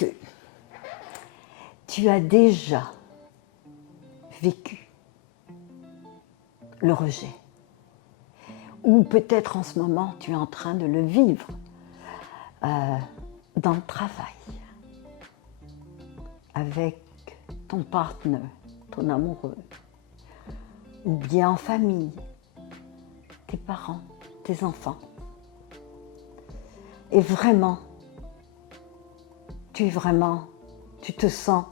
que tu as déjà vécu le rejet. Ou peut-être en ce moment, tu es en train de le vivre dans le travail, avec ton partenaire, ton amoureux, ou bien en famille, tes parents, tes enfants. Et vraiment, tu te sens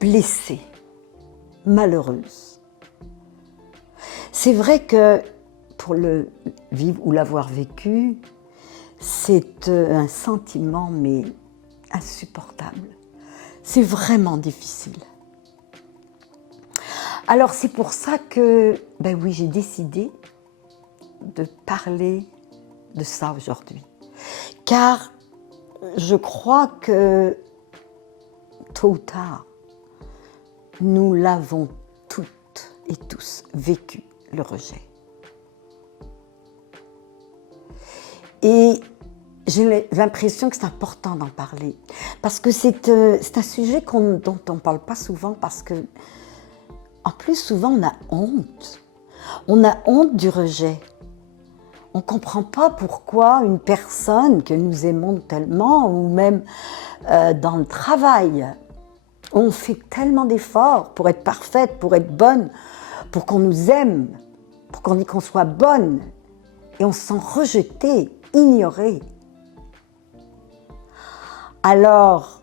blessée, malheureuse. C'est vrai que pour le vivre ou l'avoir vécu, c'est un sentiment mais insupportable. C'est vraiment difficile. Alors c'est pour ça que, ben oui, j'ai décidé de parler de ça aujourd'hui. Car je crois que tôt ou tard, nous l'avons toutes et tous vécu, le rejet. Et j'ai l'impression que c'est important d'en parler. Parce que c'est un sujet dont on ne parle pas souvent parce que, en plus, souvent, on a honte. On a honte du rejet. On ne comprend pas pourquoi une personne que nous aimons tellement, ou même dans le travail, on fait tellement d'efforts pour être parfaite, pour être bonne, pour qu'on nous aime, pour qu'on soit bonne, et on se sent rejeté, ignoré. Alors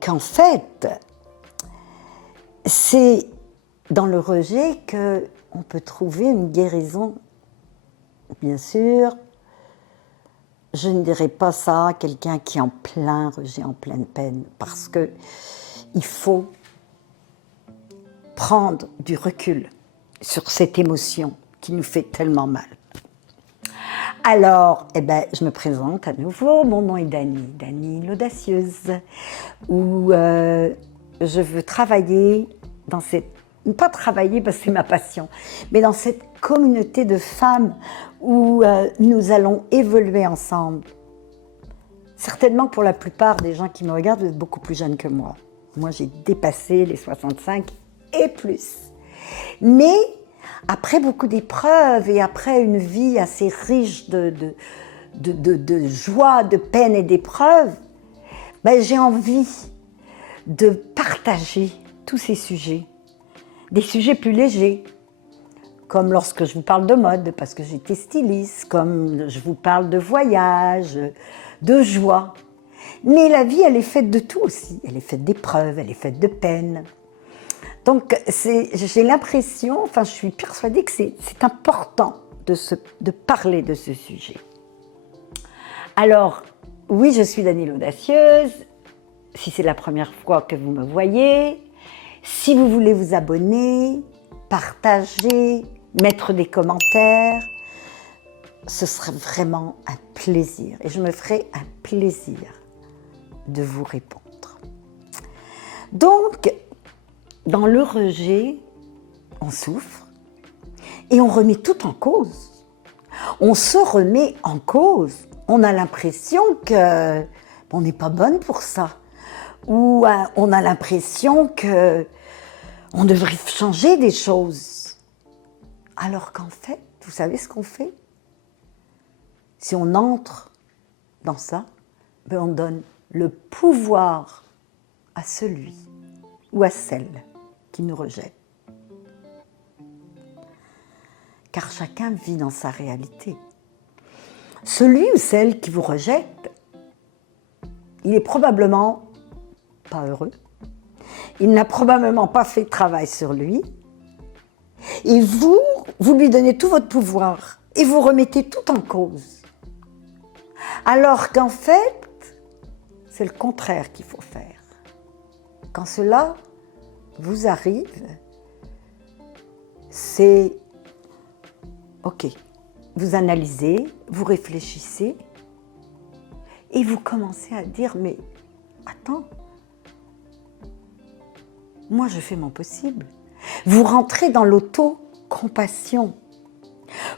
qu'en fait, c'est dans le rejet qu'on peut trouver une guérison. Bien sûr, je ne dirais pas ça à quelqu'un qui est en plein rejet, en pleine peine, parce qu'il faut prendre du recul sur cette émotion qui nous fait tellement mal. Alors, je me présente à nouveau, mon nom est Dany l'Audacieuse, où je veux travailler dans cette, pas travailler parce que c'est ma passion, mais dans cette communauté de femmes où nous allons évoluer ensemble. Certainement pour la plupart des gens qui me regardent, vous êtes beaucoup plus jeunes que moi. Moi, j'ai dépassé les 65 et plus. Mais après beaucoup d'épreuves et après une vie assez riche de joie, de peine et d'épreuves, j'ai envie de partager tous ces sujets. Des sujets plus légers, comme lorsque je vous parle de mode, parce que j'étais styliste, comme je vous parle de voyage, de joie. Mais la vie, elle est faite de tout aussi. Elle est faite d'épreuves, elle est faite de peines. Donc, j'ai l'impression, enfin, je suis persuadée que c'est important de parler de ce sujet. Alors, oui, je suis Dany l'Audacieuse, si c'est la première fois que vous me voyez. Si vous voulez vous abonner, partager, mettre des commentaires, ce serait vraiment un plaisir. Et je me ferai un plaisir de vous répondre. Donc, dans le rejet, on souffre et on remet tout en cause. On se remet en cause. On a l'impression qu'on n'est pas bonne pour ça. Ou on a l'impression qu'on devrait changer des choses. Alors qu'en fait, vous savez ce qu'on fait? Si on entre dans ça, on donne le pouvoir à celui ou à celle qui nous rejette. Car chacun vit dans sa réalité. Celui ou celle qui vous rejette, il est probablement pas heureux. Il n'a probablement pas fait de travail sur lui. Et vous lui donnez tout votre pouvoir et vous remettez tout en cause. Alors qu'en fait, c'est le contraire qu'il faut faire. Quand cela vous arrive, c'est OK. Vous analysez, vous réfléchissez et vous commencez à dire, mais attends, moi je fais mon possible. Vous rentrez dans l'auto-compassion.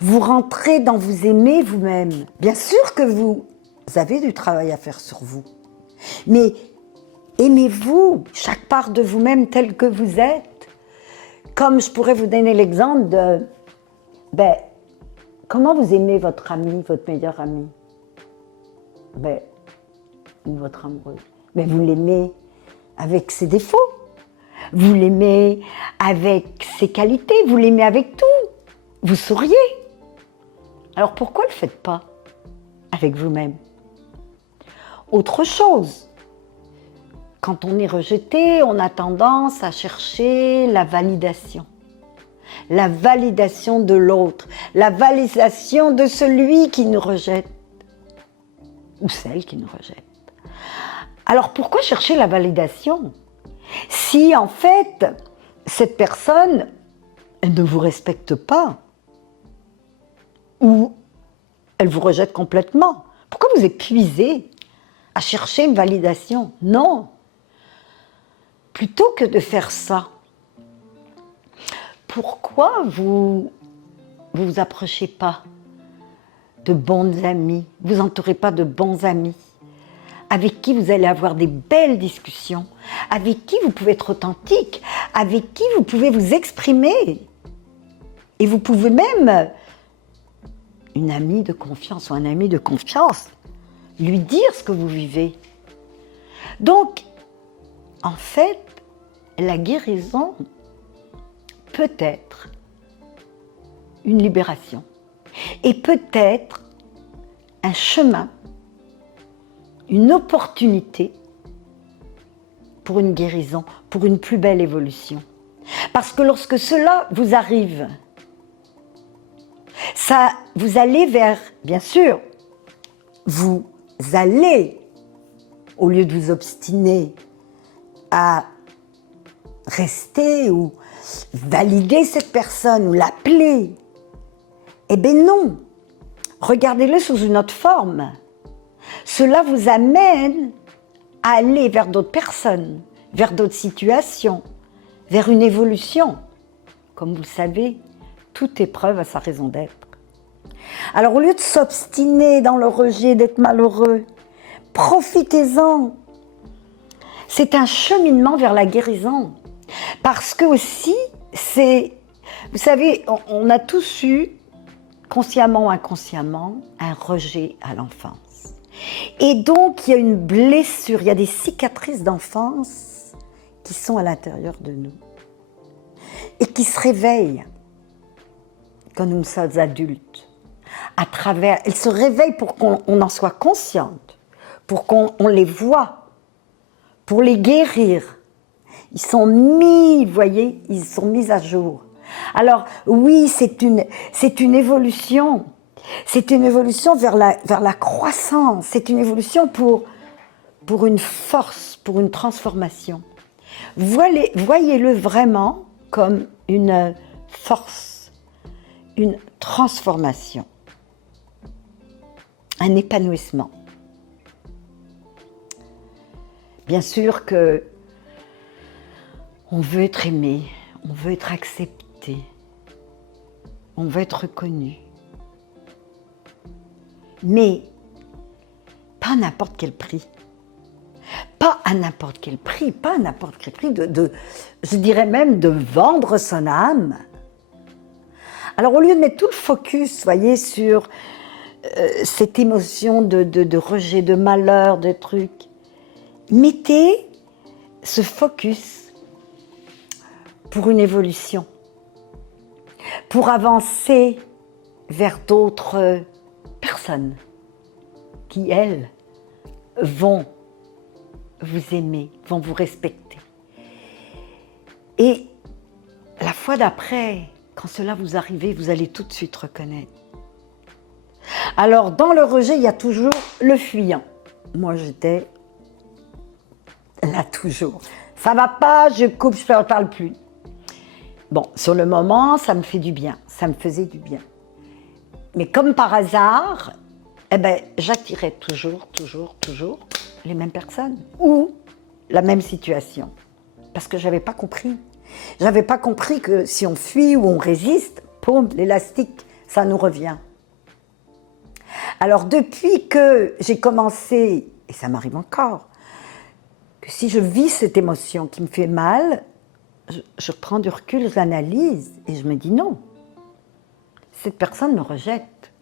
Vous rentrez dans vous aimer vous-même. Bien sûr que vous avez du travail à faire sur vous. Mais Aimez-vous, chaque part de vous-même tel que vous êtes. Comme je pourrais vous donner l'exemple de, comment vous aimez votre ami, votre meilleur ami? Ou votre amoureuse. Vous l'aimez avec ses défauts, vous l'aimez avec ses qualités, vous l'aimez avec tout. Vous souriez. Alors pourquoi ne le faites pas avec vous-même? Autre chose, quand on est rejeté, on a tendance à chercher la validation. La validation de l'autre, la validation de celui qui nous rejette, ou celle qui nous rejette. Alors pourquoi chercher la validation si en fait cette personne elle ne vous respecte pas ou elle vous rejette complètement? Pourquoi vous épuisez à chercher une validation? Non. Plutôt que de faire ça, pourquoi vous vous approchez pas de bons amis, vous entourez pas de bons amis avec qui vous allez avoir des belles discussions, avec qui vous pouvez être authentique, avec qui vous pouvez vous exprimer. Et vous pouvez même, une amie de confiance ou un ami de confiance, lui dire ce que vous vivez. Donc, en fait, la guérison peut être une libération et peut-être un chemin, une opportunité pour une guérison, pour une plus belle évolution. Parce que lorsque cela vous arrive, ça, vous allez vers, bien sûr, vous allez, au lieu de vous obstiner à rester ou valider cette personne ou l'appeler, eh bien non, regardez-le sous une autre forme. Cela vous amène à aller vers d'autres personnes, vers d'autres situations, vers une évolution. Comme vous le savez, toute épreuve a sa raison d'être. Alors au lieu de s'obstiner dans le rejet, d'être malheureux, profitez-en. C'est un cheminement vers la guérison. Parce que aussi, vous savez, on a tous eu, consciemment ou inconsciemment, un rejet à l'enfance. Et donc, il y a une blessure, il y a des cicatrices d'enfance qui sont à l'intérieur de nous et qui se réveillent quand nous sommes adultes. Elles se réveillent pour qu'on en soit consciente, pour qu'on les voit, pour les guérir. Ils sont mis, vous voyez, ils sont mis à jour. Alors oui, c'est une évolution. C'est une évolution vers la croissance. C'est une évolution pour une force, pour une transformation. Voyez-le vraiment comme une force, une transformation, un épanouissement. Bien sûr que on veut être aimé, on veut être accepté, on veut être reconnu. Mais pas à n'importe quel prix. Pas à n'importe quel prix, pas à n'importe quel prix, je dirais même de vendre son âme. Alors au lieu de mettre tout le focus, voyez, sur cette émotion de rejet, de malheur, de trucs, mettez ce focus pour une évolution, pour avancer vers d'autres personnes qui, elles, vont vous aimer, vont vous respecter. Et la fois d'après, quand cela vous arrive, vous allez tout de suite reconnaître. Alors, dans le rejet, il y a toujours le fuyant. Moi, j'étais là toujours. Ça va pas, je coupe, je ne parle plus. Bon, sur le moment, ça me fait du bien, ça me faisait du bien. Mais comme par hasard, j'attirais toujours les mêmes personnes ou la même situation. Parce que je n'avais pas compris. Je n'avais pas compris que si on fuit ou on résiste, poum, l'élastique, ça nous revient. Alors depuis que j'ai commencé, et ça m'arrive encore, que si je vis cette émotion qui me fait mal, je prends du recul, je l'analyse et je me dis non. Cette personne me rejette.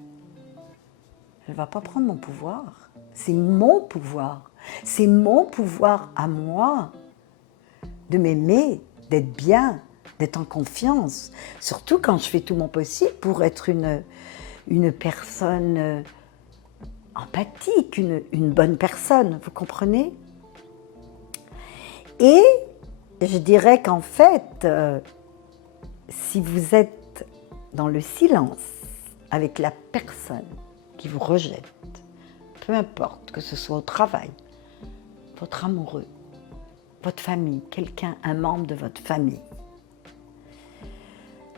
Elle ne va pas prendre mon pouvoir. C'est mon pouvoir. C'est mon pouvoir à moi de m'aimer, d'être bien, d'être en confiance. Surtout quand je fais tout mon possible pour être une personne empathique, une bonne personne, vous comprenez? Et je dirais qu'en fait, si vous êtes dans le silence avec la personne qui vous rejette, peu importe que ce soit au travail, votre amoureux, votre famille, quelqu'un, un membre de votre famille,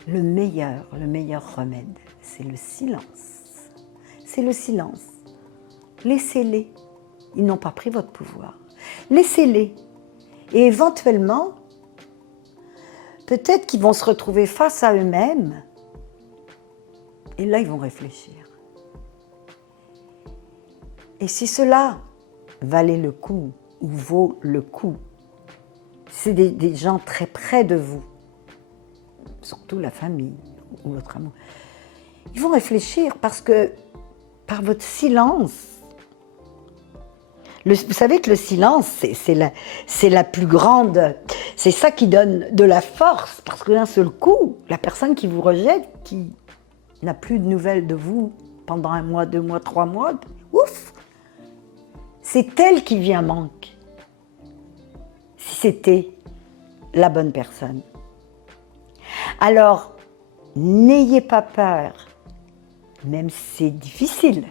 le meilleur remède, c'est le silence. C'est le silence. Laissez-les. Ils n'ont pas pris votre pouvoir. Laissez-les. Et éventuellement, peut-être qu'ils vont se retrouver face à eux-mêmes. Et là, ils vont réfléchir. Et si cela valait le coup, ou vaut le coup, c'est des gens très près de vous, surtout la famille ou votre amour, ils vont réfléchir parce que par votre silence, vous savez que le silence, c'est la plus grande, c'est ça qui donne de la force, parce que d'un seul coup, la personne qui vous rejette, qui n'a plus de nouvelles de vous pendant 1 mois, 2 mois, 3 mois, ouf, c'est elle qui vit un manque, si c'était la bonne personne. Alors, n'ayez pas peur, même si c'est difficile,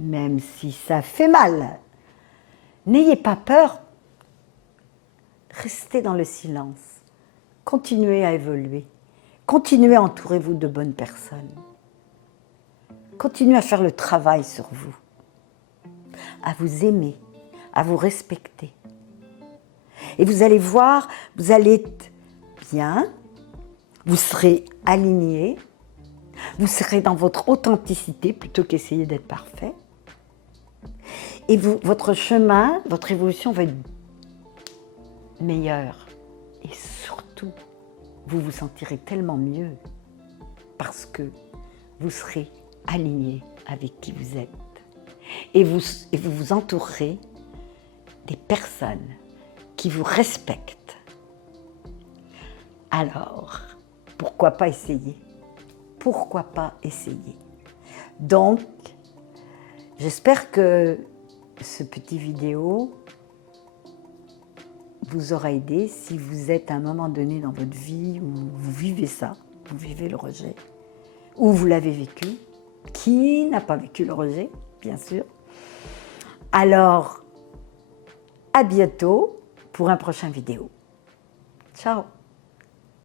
même si ça fait mal, n'ayez pas peur, restez dans le silence, continuez à évoluer, continuez à entourer-vous de bonnes personnes, continuez à faire le travail sur vous, à vous aimer, à vous respecter. Et vous allez voir, vous allez être bien, vous serez aligné, vous serez dans votre authenticité plutôt qu'essayer d'être parfait. Et votre chemin, votre évolution va être meilleure. Et surtout, vous vous sentirez tellement mieux parce que vous serez aligné avec qui vous êtes. Et vous vous entourerez des personnes qui vous respectent. Alors, pourquoi pas essayer? Pourquoi pas essayer? Donc, j'espère que ce petit vidéo vous aura aidé si vous êtes à un moment donné dans votre vie où vous vivez ça, vous vivez le rejet, ou vous l'avez vécu. Qui n'a pas vécu le rejet, bien sûr? Alors, à bientôt pour un prochain vidéo. Ciao!